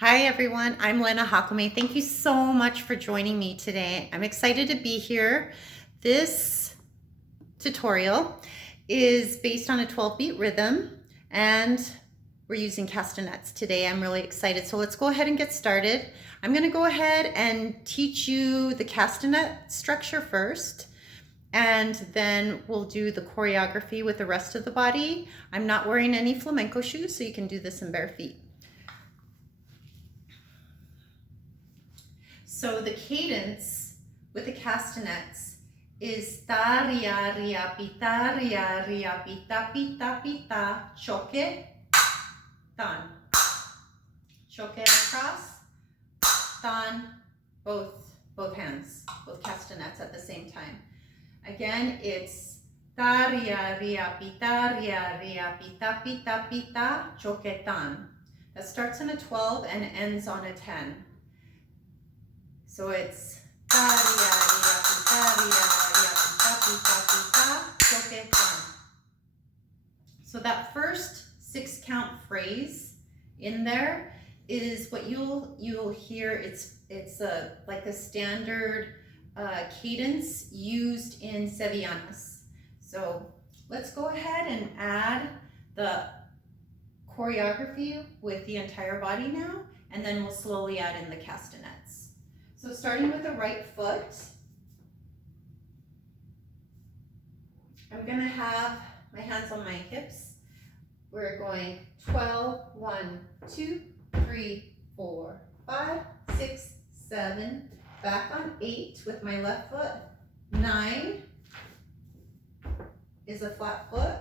Hi everyone, I'm Lena Jacome. Thank you so much for joining me today. I'm excited to be here. This tutorial is based on a 12-beat rhythm and we're using castanets today. I'm really excited. So let's go ahead and get started. I'm going to go ahead and teach you the castanet structure first, and then we'll do the choreography with the rest of the body. I'm not wearing any flamenco shoes, so you can do this in bare feet. So the cadence with the castanets is ta, ria, ria, pita, ria, ria, pita, pita, pita, choque, tan. Choque across, tan, both hands, both castanets at the same time. Again, it's ta, ria, ria, pita, ria, ria, pita, pita, pita, choque, tan. That starts on a 12 and ends on a 10. So it's ta, ria, ria, pita, ria, ria, pita, pita, pita, choque, tan. So that first 6-count phrase in there is what you'll hear. It's like a standard cadence used in sevillanas. So let's go ahead and add the choreography with the entire body now, and then we'll slowly add in the castanets. So starting with the right foot, I'm going to have my hands on my hips. We're going 12, 1, 2, 3, 4, 5, 6, 7, back on 8 with my left foot. 9 is a flat foot,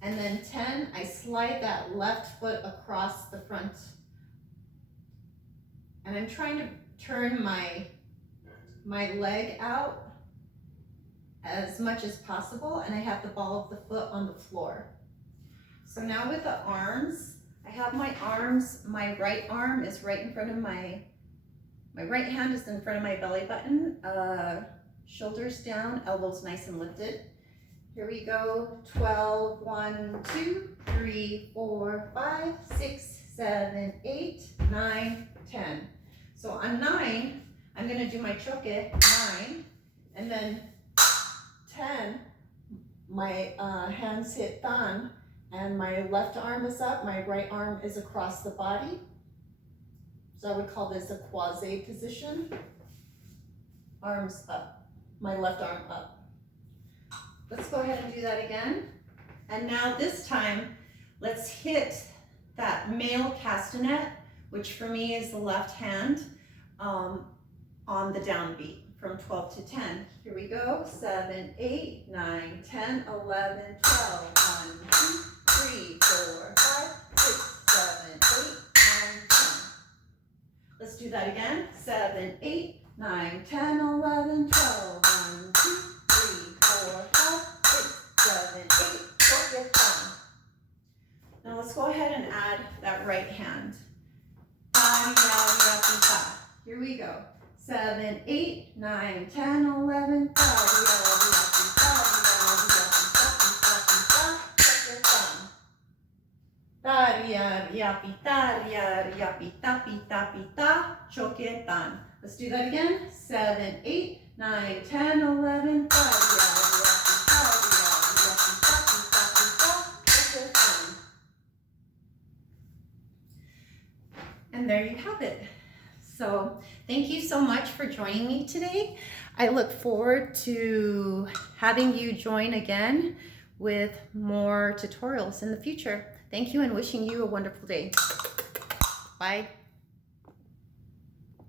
and then 10, I slide that left foot across the front. And I'm trying to turn my leg out as much as possible, and I have the ball of the foot on the floor. So now with the arms, I have my arms, my right arm is right in front of my right hand is in front of my belly button, shoulders down, elbows nice and lifted. Here we go, 12, 1, 2, 3, 4, 5, 6, 7, 8, 9, 10. So on 9, I'm going to do my choque, 9, and then 10, my hands hit tan, and my left arm is up, my right arm is across the body. So I would call this a quasi position. Arms up, my left arm up. Let's go ahead and do that again. And now this time, let's hit that male castanet, which for me is the left hand, on the downbeat from 12 to 10. Here we go, 7, 8, 9, 10, 11, 12, 1, 2, 3, 4, 5, 6, 7, 8, 9, 10. Let's do that again, 7, 8, 9, 10, 11, 12, 1, 2, 3, 4, 5, 6, 7, 8, choque, tan. Now let's go ahead and add that right hand. Here we go. 7, 8, 9, 10, 11, 12. Let's do that again. 7, 8, 9, 10, 11, and there you have it. So thank you so much for joining me today. I look forward to having you join again with more tutorials in the future. Thank you, and wishing you a wonderful day. Bye.